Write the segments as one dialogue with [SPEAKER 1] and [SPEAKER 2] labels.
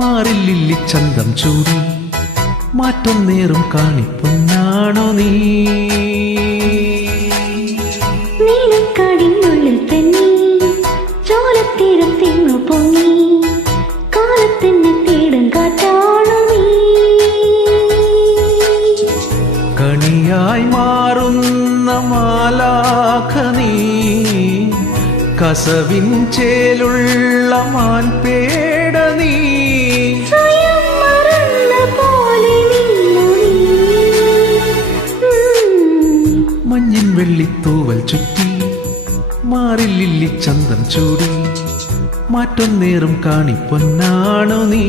[SPEAKER 1] ചന്തം ചൂടി. മാറ്റം നേറും കാണിപ്പൊന്നാണോ നീ?
[SPEAKER 2] നീലക്കാടിനുള്ളിൽ തന്നെ ചോലത്തീരത്തിങ്ങു പൊങ്ങി. കാലത്തിന് തേടും കാറ്റാണു നീ?
[SPEAKER 1] കണിയായി മാറുന്ന മാലാഖ നീ. കസവിൻ ചേലുള്ള മാൻപേട മഞ്ഞിൻ വെള്ളിത്തൂവൽ ചുറ്റി മാറില്ലില്ലി ചന്തം ചൂടി മാറ്റം നേരം കാണിപ്പൊന്നാണോ നീ?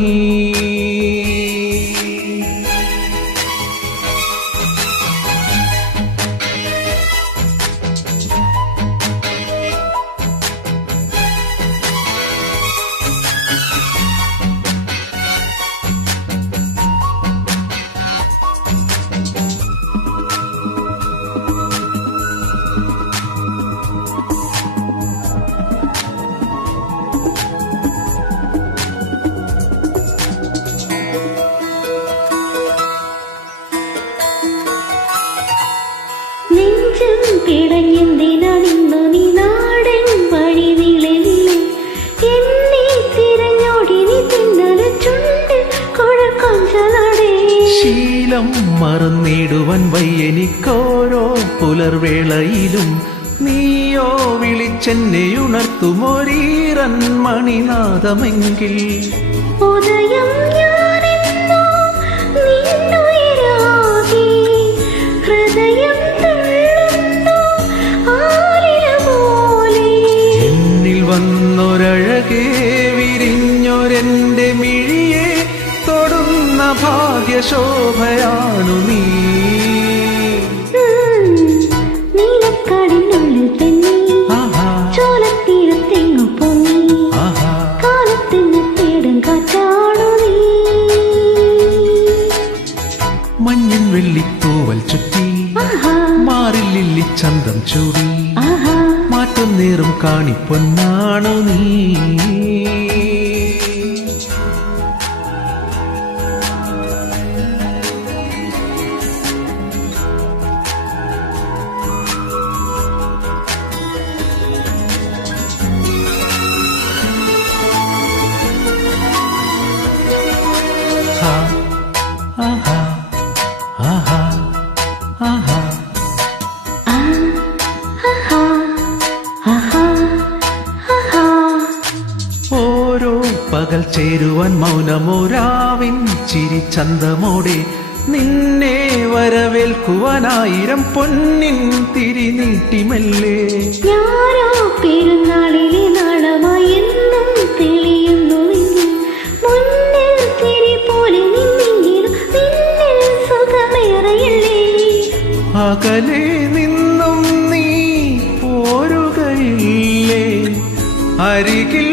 [SPEAKER 1] ശീലം മറന്നിടുവൻ വയ്യെനിക്കോരോ പുലർവേളയിലും. നീയോ വിളിച്ചെന്നെ ഉണർത്തുമൊരീറൻ മണിനാഥമെങ്കിൽ.
[SPEAKER 2] ഉദയം ഞാനെന്നോ നിന്നുയരാകെ കാറ്റാണു നീ.
[SPEAKER 1] മഞ്ഞിൻ ചുറ്റി. ചന്തം ചൂടി.
[SPEAKER 2] ആഹാ.
[SPEAKER 1] മാറ്റം നേറും കാണിപ്പൊന്നാണു നീ. പകൽ ചേരുവൻ മൗനമോരാവിൻ ചിരി ചന്തമോടെ നിന്നെ വരവേൽക്കുവാനായിരം പൊന്നിൻ തിരി നീട്ടിമല്ലേ
[SPEAKER 2] ഞാനോ പെരുന്നാളിലെ നാളമായി എന്നും തെളിയുന്നുവെങ്കിൽ മുന്നിൽ തിരി പോലെ നിന്നിടും നിന്നിൽ സുഖമേറയല്ലേ?
[SPEAKER 1] അകലെ നിന്നും നീ പോരുകയില്ലേ? അരികിൽ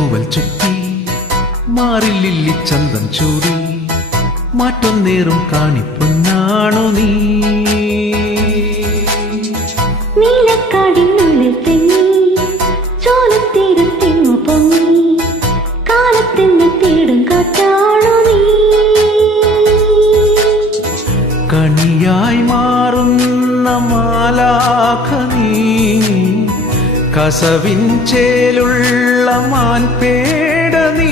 [SPEAKER 1] വെള്ളിപ്പൂവൽ ചുറ്റി മാറില്ലില്ലി ചന്തം ചൂടി മാറ്റം നേറും കാണിപ്പൊന്നാണോ നീ? കസവിൻ ചേലുള്ള മാൻപേട നീ